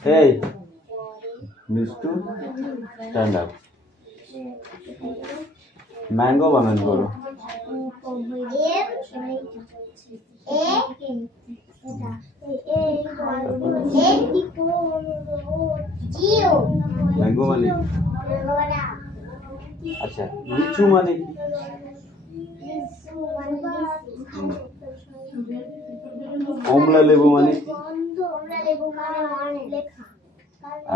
Hey, Mistu, stand up. Mango banan koro. Mango মানে আচ্ছা লিচু মানে কি কমলা লেবু মানে কি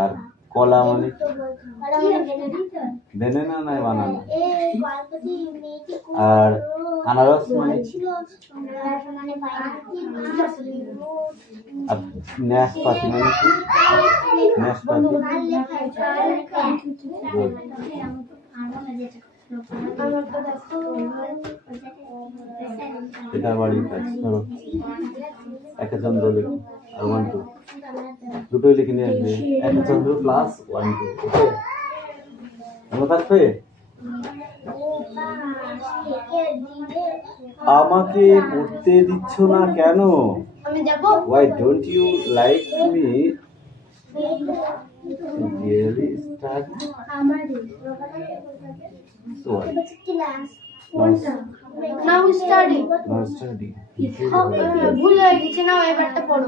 আর কলা মানে বেনানা না বানানা আর আনারস মানে আর নাশপাতি মানে কি নাশপাতি এটা বাড়ির কাজ ধরো একটা চন্দ্র লিখো আর 1 2 দুটোই লিখে নিয়ে আসবে একটা চন্দ্র প্লাস 1 2 ওকে মনে থাকবে আমাকে পড়তে দিচ্ছ না কেন why don't you like me really start so now study ভুল হয়ে গেছে না এবারটা পড়ো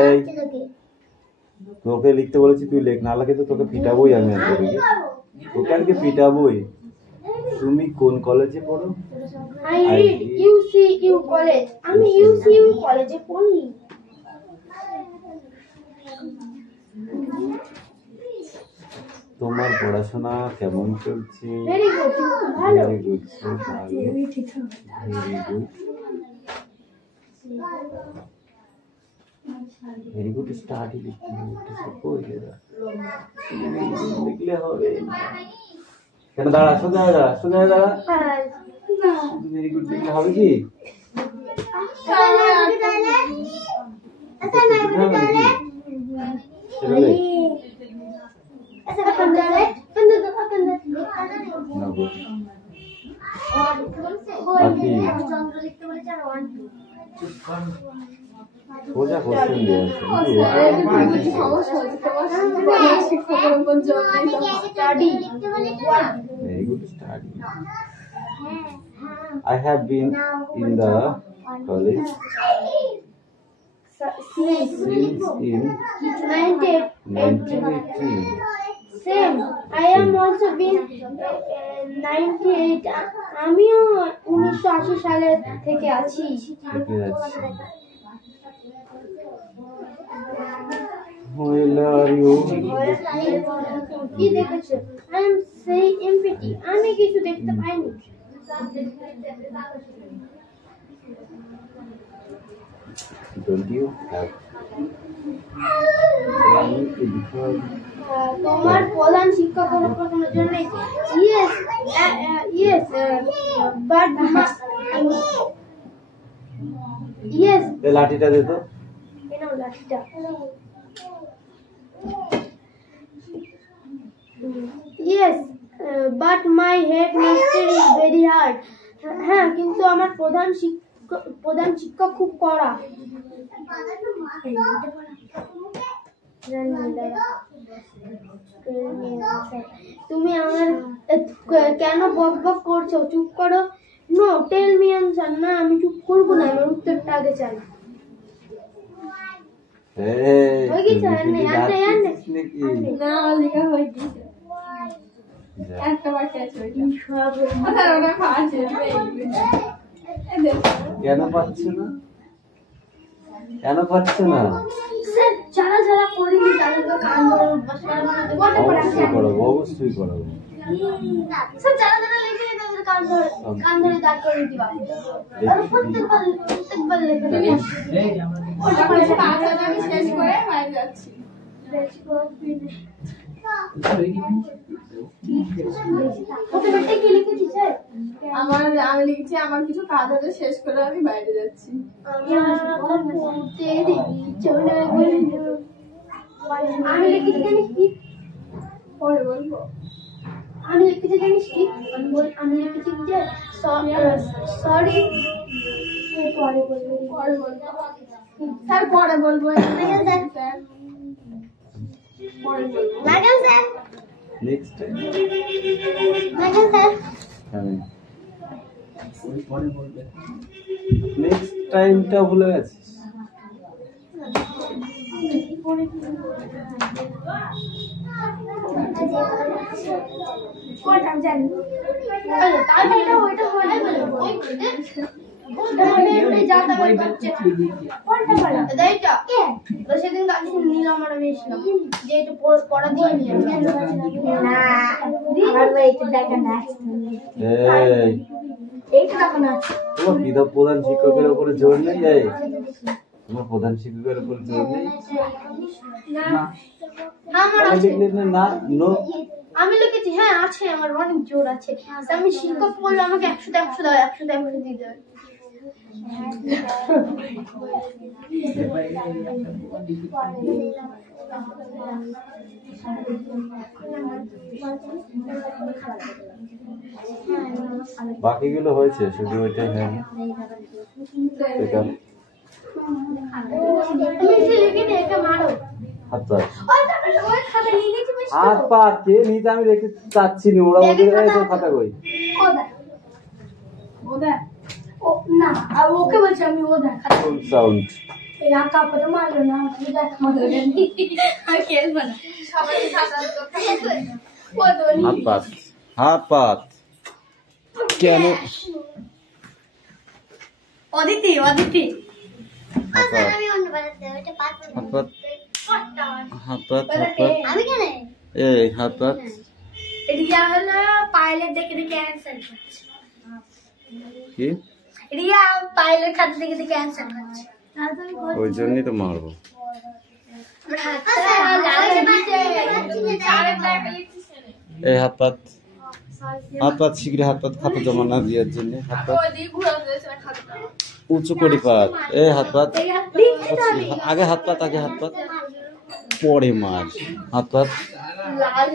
এই তোকে লিখতে বলেছি তুই লেখ না লাগে তো তোকে পিটাবোই আমি আজকে তোকে আজকে পিটাবোই তুমি কোন কলেজে পড়ো I read UCU কলেজ আমি UCU কলেজে পড়ি তোমার পড়াশোনা কেমন চলছে ভেরি গুড ভালো very good very good study লিখলে হবে কেন দাঁড়া সোজা দাঁড়া ভেরি গুড লিখলে হবে কি সোজা কোশ্চেন দিয়ে very good study I have been in the college since in 1980 same I am also been 98 আমিও 1980 সালে থেকে আছি Where are you? কি দেখেছো I am say empty আমি কিছু দেখতে পাইনি Don't you have তোমার প্রধান শিক্ষক কোনো জন্য yes but yes এই লাঠিটা দে তো কেন লাঠিটা yes but my headmaster is very hard হ্যাঁ কিন্তু আমার প্রধান শিক্ষক খুব কড়া তুমি আমার কেন বকবক করছো চুপ করো নো টেল মি আনসার না আমি চুপ করব না আমার উত্তরটা আগে চাই হয়ে গেছে না লেখা হয়ে গেছে একটা বাকি আছে ওটা খাওয়া আছে কেন পাচ্ছে না? কেন পাচ্ছে না? স্যার যারা যারা করেনি তাদেরকে কান ধরে অভ্যাস করাবো। অবশ্যই করাবো, অবশ্যই করাবো। স্যার যারা যারা লিখে তাদের কান ধরে দাঁড় করে দিবা। আর প্রত্যেকবার লিখে দিবা। আমি শেষ করে বাইরে যাচ্ছি। আমি লিখেছি আমার কিছু কাজ আছে, শেষ করে আমি বাইরে যাচ্ছি। আমি লিখেছি জানিস কি? পরে বলবো। আমি লিখেছি জানিস কি? আমি লিখেছি যে সরি পরে বলবো। পরে বলবো স্যার, পরে বলবো স্যার, পরে বলবো। লাগান স্যার, নেক্সট টাইম লাগান স্যার। নেক্সট টাইমটা ভুলে গেছিস। সেদিন নিলাম আর আমি এসলাম যে এটা পড়া দিয়ে তোমার প্রধান শিক্ষকের উপরে জোর নেই যায়, তোমার প্রধান শিক্ষকের উপরে জোর নেই। না নো, আমি লিখেছি হ্যাঁ আছে, আমার অনেক জোর আছে। আমি শিক্ষক বললো আমাকে 100তে 100 দাও, 100তে 100 দিয়ে দেবে। বাকিগুলো হয়েছে, শুধু ওইটাই হয়নি। হাত পা কে নিতে আমি দেখতে চাচ্ছি না, ওরা ওদের খাতা কই না আর ওকে বলছি আমি, ও দেখা ফুল সাউন্ড। এই আকা পড়ে মারলো না, আমি দেখা মারলো না, আমি খেলবো না। সবাই খাতা হাত পাত, হাত পাত কেন? অদিতি অদিতি হাত পাত, আমি অন্য বাড়িতে ওটা পাত হাত পাত, হাত পাত, হাত পাত, আমি কেন এই হাত পাত। রিয়া হলো পাইলট দেখে দেখে অ্যানসার করছে। কি রিয়া পাইলট খাতা দেখে দেখে অ্যানসার করছে, ওই জন্যই তো মারবো। এই হাত পাত, হাত পাত শীঘ্র, হাত পাত খাতা জমা না দেওয়ার জন্য। হাত পাত উঁচু করি পাত, এই হাত পাত আগে, হাত পাত আগে, হাত পাত পরে মার। হাত পাত,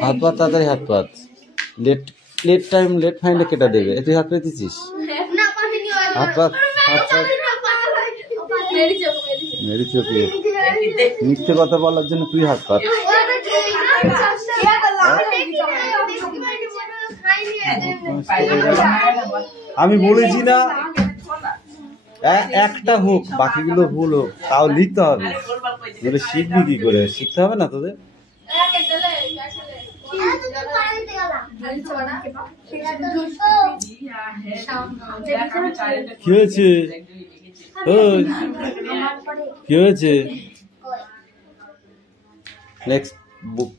হাত পাত তাড়াতাড়ি, হাত পাত। লেট লেট টাইম লেট ফাইন্ডে কেটে দেবে। তুই হাত পেতেছিস? হাত পাত, হাত পাত মেরি চোখে মিথ্যে কথা বলার জন্য তুই হাত পাত। আমি বলেছি না একটা হোক, বাকিগুলো ভুল হোক, তাও লিখতে হবে। শিখবি কি করে? শিখতে হবে না তোদের? কি হয়েছে? কি হয়েছে? Next book,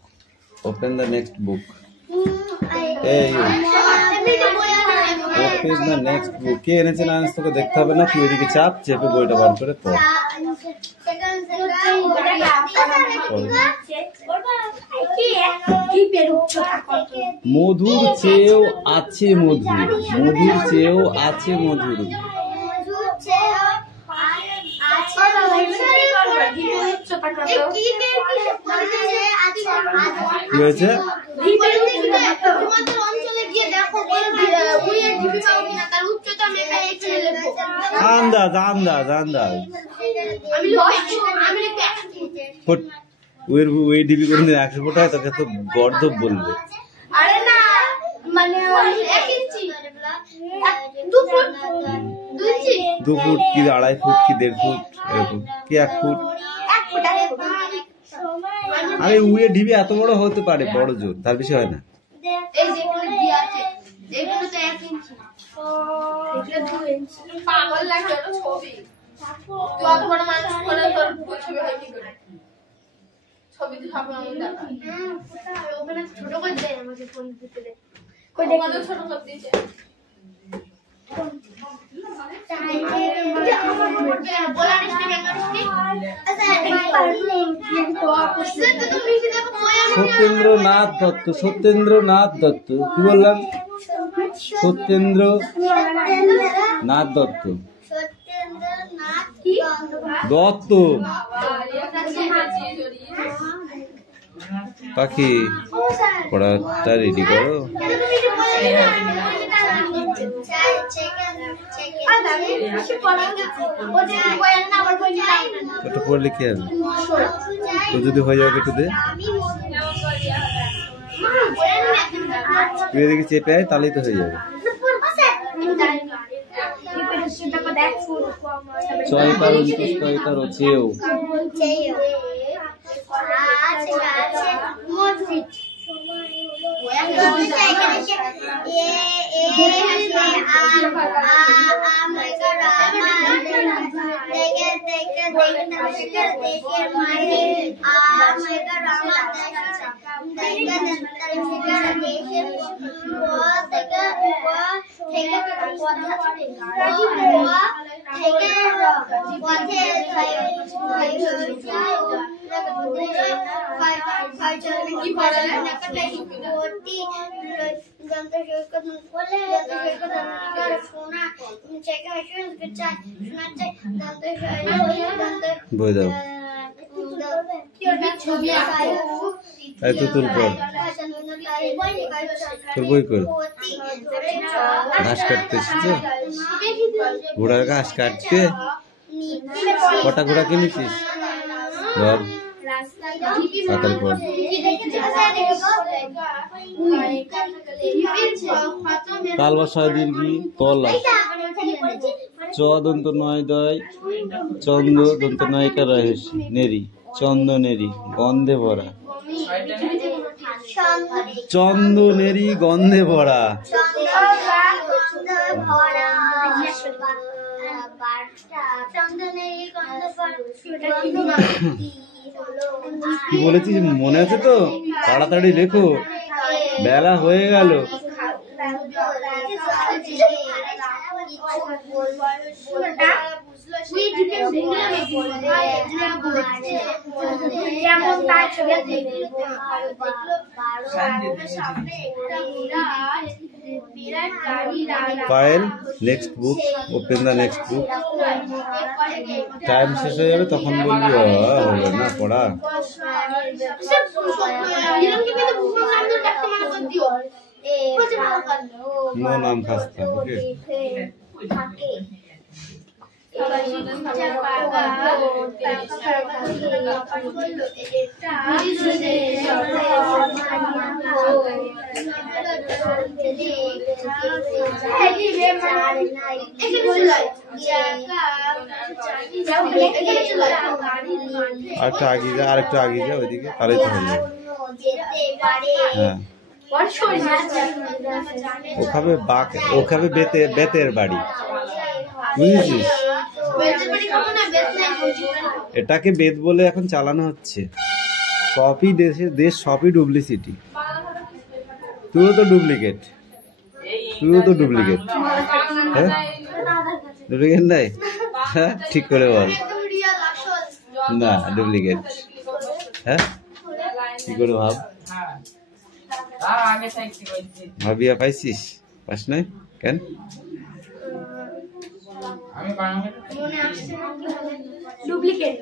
open the next book. এই ওপেন দ্য নেক্সট বুক। কে এনেছে না এনেছে তোকে দেখতে হবে না, তুই ওইদিকে চাপ চেপে বইটা বার করে পড়। মধুর চেয়েও আছে মধুর, মধুর চেয়েও আছে মধুর। কি হয়েছে? আন্দাজ আন্দাজ আন্দাজ ওই ডিবি করে 100 ফুট হয়, তোকে তো গর্ধব বলবে। আরে না মানে 1 ইঞ্চি 2 ফুট 2 ফুট কি 2.5 ফুট কি 1.5 ফুট এরকম কি 1 ফুট? আরে উয়ে ডিবি এত বড় হতে পারে, বড় জোর, তার বেশি হয় না। এই যেগুলো দিয়ে আছে এগুলো তো 1 ইঞ্চি। পাগল লাগছে ওটা ছবি। তুই অত বড় মানুষ করে তোর ছবি হয় কি করে? ছবি তো সব আমি দেখা। ওখানে ছোট করে দেয় আমাকে ফোন ভিতরে। ওখানে ছোট করে দিয়েছে। সত্যেন্দ্রনাথ দত্ত, সত্যেন্দ্রনাথ দত্ত, কি বললাম? সত্যেন্দ্রনাথ দত্ত, দত্ত পাখি পড়াটা রেডি করো। ওটা পড়লে কি হবে? তো যদি হয়ে যাবে একটু দে, তুই এদিকে চেপে আয়, তাহলেই তো হয়ে যাবে। ছয়কার ছয়কার চেয়েও বই দাও, তাই তো তুল কর, তোর বই কর। ঘাস কাটতে এসেছে, ঘোড়ার ঘাস কাটতে। কটা ঘোড়া কিনেছিস? ধর পাতার পর তাল বসায় দীর্ঘি তলা চ দন্ত নয় দয় চন্দ দন্ত নয়কার রহেশ নেরি চন্দনেরি গন্ধে ভরা, চন্দনেরি গন্ধে ভরা। কি বলেছিস মনে আছে তো? তাড়াতাড়ি লেখো, বেলা হয়ে গেল। File next book, open the next book. Time শেষ হয়ে যাবে তখন বলবি হলো না পড়া। নো নাম খাস্তা, ওকে। আরেকটু আগে যা, আরেকটু আগে যা ওইদিকে, তাহলেই তো হয়ে যাবে। হ্যাঁ, ও খাবে বাঘ, ও খাবে বেতের বাড়ি, বুঝেছিস? এটাকে বেদ বলে এখন চালানো হচ্ছে। সবই দেশ সবই ডুপ্লিসিটি। তুইও তো ডুপ্লিকেট, তুইও তো ডুপ্লিকেট। হ্যাঁ, ডুপ্লিকেট নাই? হ্যাঁ, ঠিক করে বল না ডুপ্লিকেট। হ্যাঁ, কি করে ভাব, ভাবিয়া পাইছিস? পাস নাই কেন? ডুপ্লিকেট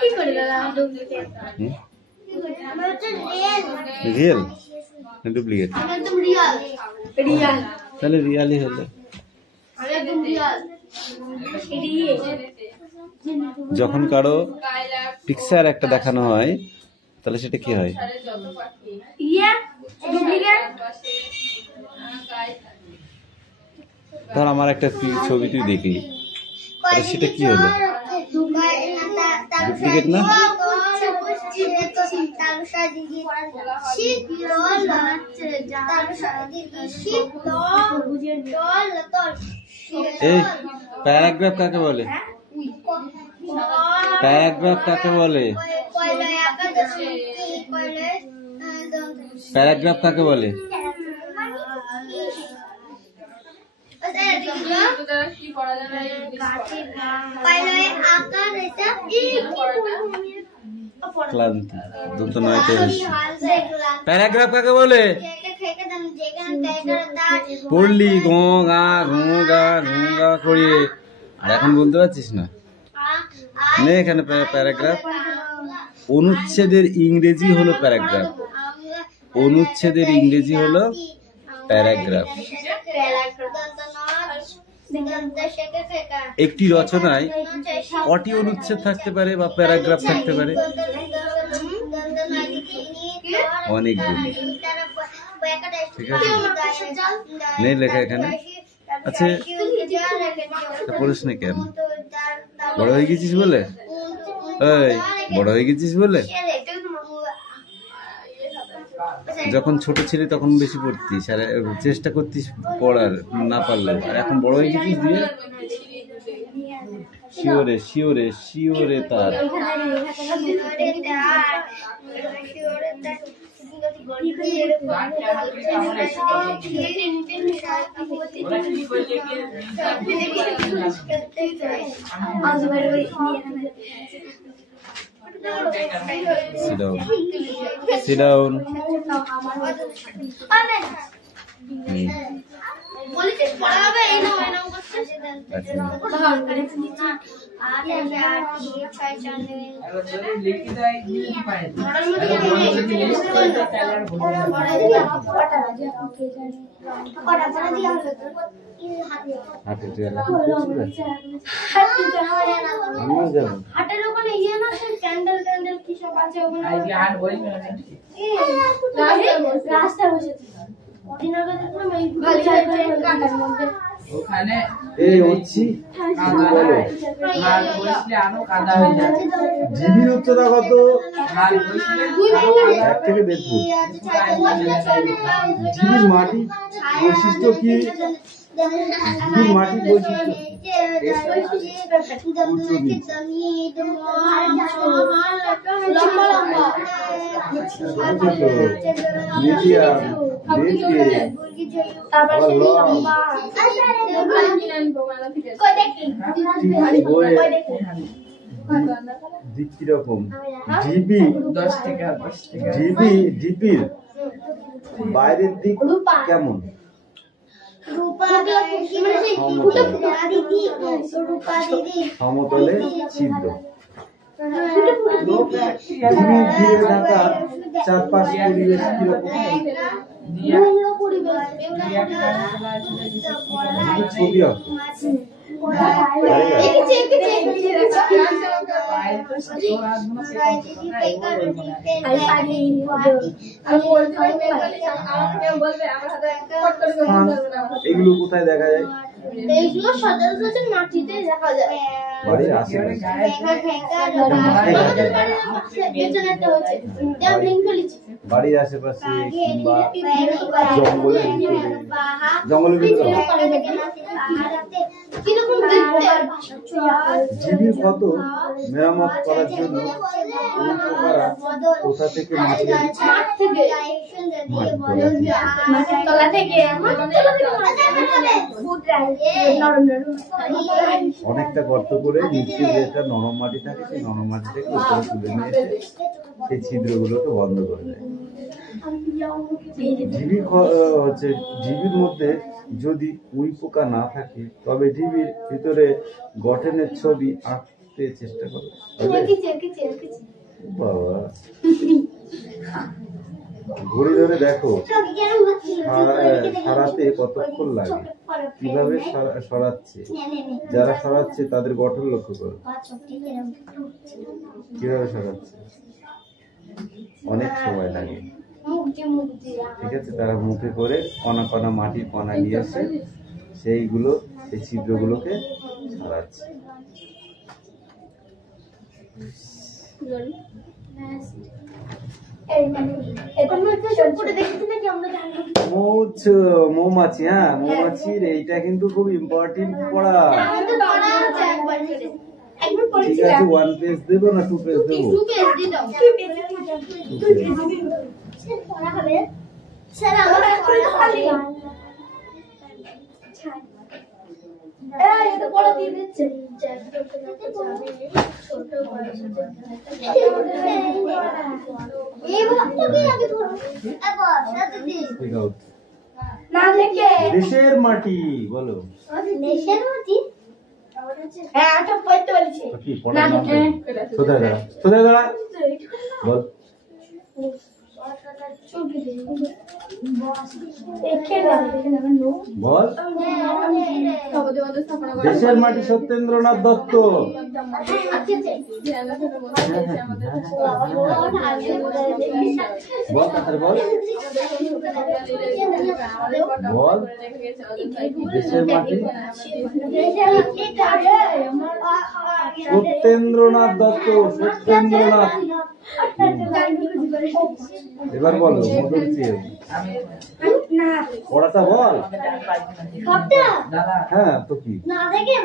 কি করে ডুপ্লিকেট? Real duplicate? একদম রিয়াল রিয়াল। তাহলে রিয়ালই হলো। একদম রিয়াল। যখন কারো পিকচার একটা দেখানো হয় তাহলে সেটা কি হয়? ধর আমার একটা ছবি তুই দেখলি, তাহলে সেটা কি হলো? ডুপ্লিকেট না? এই প্যারাগ্রাফ কাকে বলে? প্যারাগ্রাফ কাকে বলে? প্যারাগ্রাফ কাকে বলে? ক্লান্তি দুটো নয়তে বেশি। প্যারাগ্রাফ কাকে বলে? পড়লি গো গা ঘু গা করিয়ে, আর এখন বলতে পারছিস না? নে এখানে প্যারাগ্রাফ। অনুচ্ছেদের ইংরেজি হলো প্যারাগ্রাফ। অনুচ্ছেদের ইংরেজি হলো প্যারাগ্রাফ। একটি রচনায় কটি অনুচ্ছেদ থাকতে পারে বা প্যারাগ্রাফ থাকতে পারে? অনেকগুলো। ঠিক আছে, নেই লেখা এখানে। আচ্ছা, পড়িস না কেন? বড় হয়ে গেছিস বলে? এই বড় হয়ে গেছিস বলে? যখন ছোট ছিলি তখন বেশি পড়তিস আর চেষ্টা করতিস পড়ার, না পারলেও। আর এখন বড় হয়ে গেছিস দিয়ে শিওরে শিওরে শিওরে তার। Sit down. Sit down. হাটের ওখানে ইয়ে না, ক্যান্ডেল ট্যান্ডেল কি সব আছে ওখানে। রাস্তা বসেছে ওখানে এই হচ্ছি জিবির উচ্চতা কত? 1 থেকে 1.5 ফুট। জিবির মাটি বৈশিষ্ট্য কি? জিবির মাটির বৈশিষ্ট্য দিক কিরকম? জিবি 10 টাকা জিবির বাইরের দিক কেমন? সমতলে ছিদ্র। জিবি ঘিরে থাকা চারপাশ পরিবেশ কিরকম? ছবি আঁকো। এগুলো কোথায় দেখা যায়? এইগুলো সচরাচর মাটিতে দেখা যায়। বাড়ির আশেপাশে। বাড়ির আশেপাশে কিংবা জঙ্গলের ভিতরে। জঙ্গলের ভিতরে জিবির ক্ষত মেরামত করার জন্য কোথা থেকে মাটি অনেকটা গর্ত করে নিচে যেটা নরম মাটি থাকে সেই নরম মাটি থেকে উপরে তুলে নিয়ে এসে সেই ছিদ্রগুলোকে বন্ধ করে দেয়। জীবির মধ্যে যদি উই পোকা না থাকে তবে জীবির ভিতরে গঠনের ছবি আঁকতে চেষ্টা করো। বাবা ঘড়ি ধরে দেখো সরাতে কতক্ষণ লাগে, কিভাবে সরাচ্ছে, যারা সরাচ্ছে তাদের গঠন লক্ষ্য করো, কিভাবে সরাচ্ছে, অনেক সময় লাগে। ঠিক আছে, তারা মুখে করে কণা কণা মাটির কণা নিয়ে আসে, সেইগুলো সেই ছিদ্রগুলোকে সরাচ্ছে। মৌমাছি, হ্যাঁ মৌমাছির এইটা কিন্তু খুব ইম্পর্টেন্ট পড়া। ঠিক আছে, 1 পেজ দেবো না 2 পেজ দেবো? দেশের মাটি বলো। দেশের মাটি কোথায় দাঁড়া, কোথায় দাঁড়া বল। বল। দেশের মাটি সত্যেন্দ্রনাথ দত্ত। বল তাড়াতাড়ি বল। বল দেশের মাটি সত্যেন্দ্রনাথ দত্ত। সত্যেন্দ্রনাথ। এবার বলো মধুর চেয়ে পড়াটা বল। হ্যাঁ তো কি না দেখে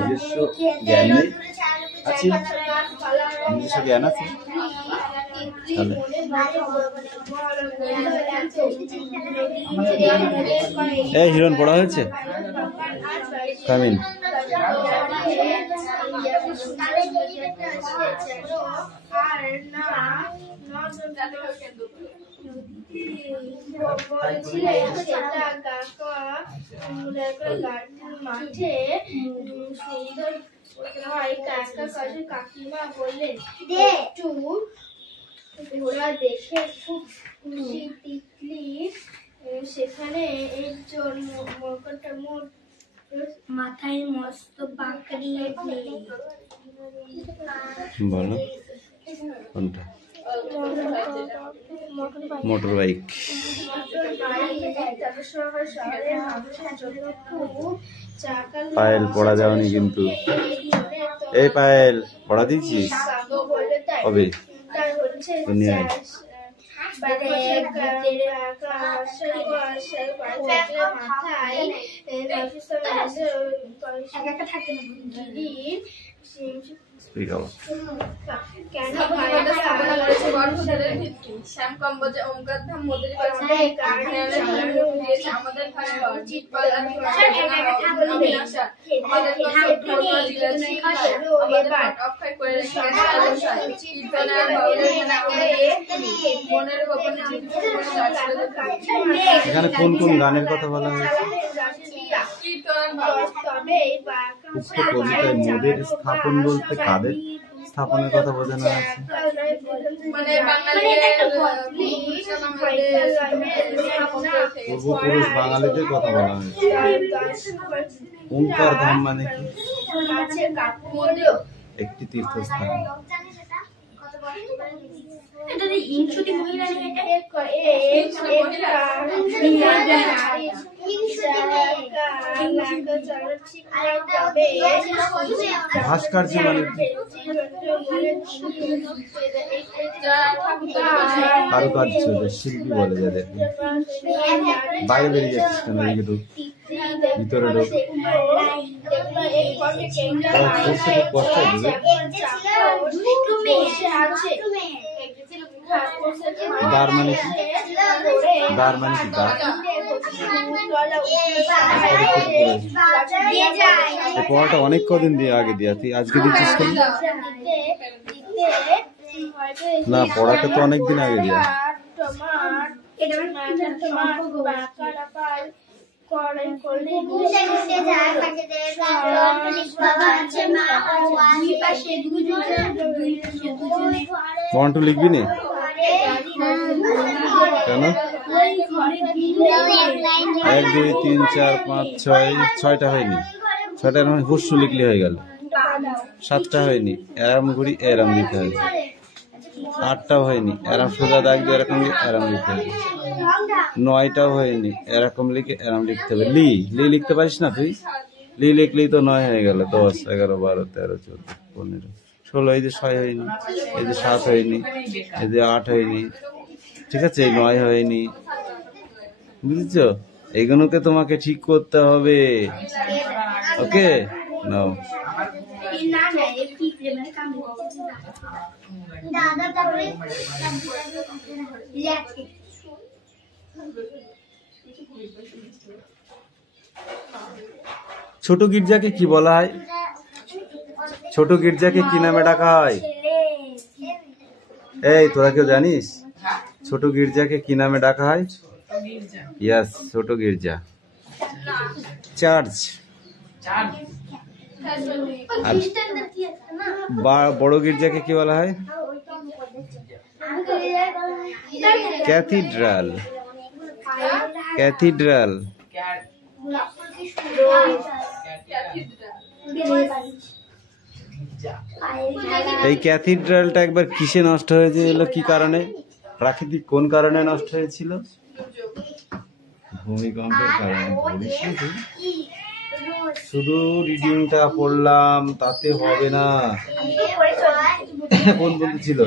নিজস্ব জ্ঞান নেই আছে, নিজস্ব জ্ঞান আছে এই হিরণ পড়া হয়েছে কামিন মাঠে সুন্দর কাকিমা বললেন একটু ঘোড়া দেখে খুব খুশি তিতলি সেখানে একজন মাথায় মস্ত পাকড়ি বলো কোনটা মোটর বাইক পায়েল পড়া যাওনি কিন্তু এই পায়েল পড়া দিয়েছিস কবে দুনিয়ায় শ্যাম কম্বোজে ওমকার ধাম মোদের কাছে আমাদের অক্ষয় করে মনের গোপনে এখানে কোন কোন গানের কথা বলা হয়েছে? উক্ত কবিতায় মোদের স্থাপন বলতে কাদের স্থাপনের কথা বোঝানো হয়েছে? পূর্বপুরুষ বাঙালিদের কথা বলা হয়েছে। ওঙ্কার ধাম মানে কি? একটি তীর্থস্থান। ভাস্কর্য মানে কারুকার্য, শিল্পী বলে যাদের। বাইরে বেরিয়ে যাচ্ছিস কেন? এদিকে ঢুক, ভিতরে ঢুক। দ্বার মানে কি? দ্বার মানে কি? দ্বার পড়াটা অনেক কদিন দিয়ে আগে দিয়া, তুই আজকে দিচ্ছিস কেন? না, পড়াটা তো অনেকদিন আগে দিয়া। কন্টু লিখবি না কেন? 1 2 3 4 5 6 6টা হয়নি। 6টার মানে হুসু লিখলে হয়ে গেল। 7টা হয়নি, এরাম ঘুরি এরাম লিখতে হবে। 8টাও হয়নি, এরাম সোজা দাগ দিয়ে এরকম এরাম লিখতে হবে। 9টাও হয়নি, এরকম লিখে এরাম লিখতে হবে। লি লি লিখতে পারিস না তুই? লি লিখলেই তো 9 হয়ে গেল। 10 11 12 13 14 15 16। এই যে 6 হয়নি, এই যে 7 হয়নি, এই যে 8 হয়নি, ঠিক আছে? এই 9 হয়নি, বুঝেছ? এইগুলোকে তোমাকে ঠিক করতে হবে। ওকে, নাও। ছোট গির্জাকে কি বলা হয়? ছোট গির্জাকে কি নামে ডাকা হয়? এই তোরা কেউ জানিস ছোট গির্জাকে কি নামে ডাকা হয়? ইয়েস, ছোট গির্জা, চার্চ। আর বড় গির্জাকে কি বলা হয়? ক্যাথিড্রাল। ক্যাথিড্রাল। এই ক্যাথিড্রালটা একবার কিসে নষ্ট হয়েছিল? কি কারণে? প্রাকৃতিক কোন কারণে নষ্ট হয়েছিল? ভূমিকম্পের কারণে। শুধু রিডিংটা পড়লাম তাতে হবে না। কোন বন্ধু ছিল?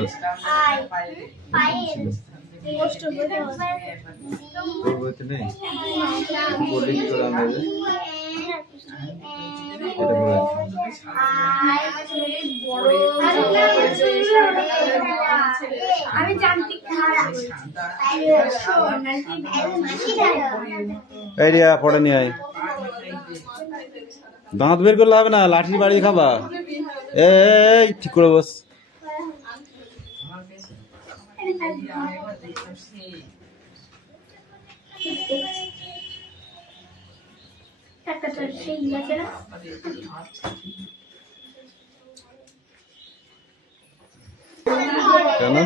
তোর বইতে নেই? বললি কি তোর? পড়ে নিয়ে আয়। দাঁত বের করলে হবে না, লাঠি বাড়ি খাবা। এই ঠিক করে বস। কেন?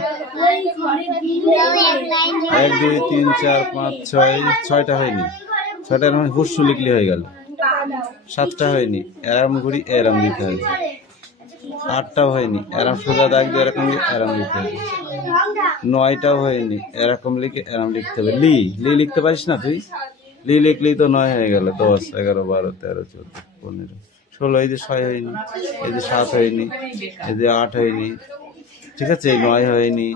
1 2 3 4 5 6 6টা হয়নি। 6টার মানে হুসু লিখলে হয়ে গেল। 7টা হয়নি, এরাম ঘুরি এরাম লিখতে হবে। 8টাও হয়নি, এরাম সোজা দাগ দিয়ে এরকম এরাম লিখতে হবে। 9টাও হয়নি, এরকম লিখে এরাম লিখতে হবে। লি লি লিখতে পারিস না তুই? লি লিখলেই তো 9 হয়ে গেল। 10 11 12 13 14 15 16। এই যে 6 হয়নি, এই যে 7 হয়নি, এই যে 8 হয়নি, ঠিক আছে? এই 9 হয়নি,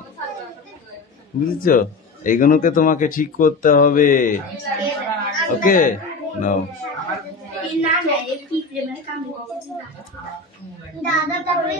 বুঝেছ? এইগুলোকে তোমাকে ঠিক করতে হবে। ওকে নাও। দাদা তারপরে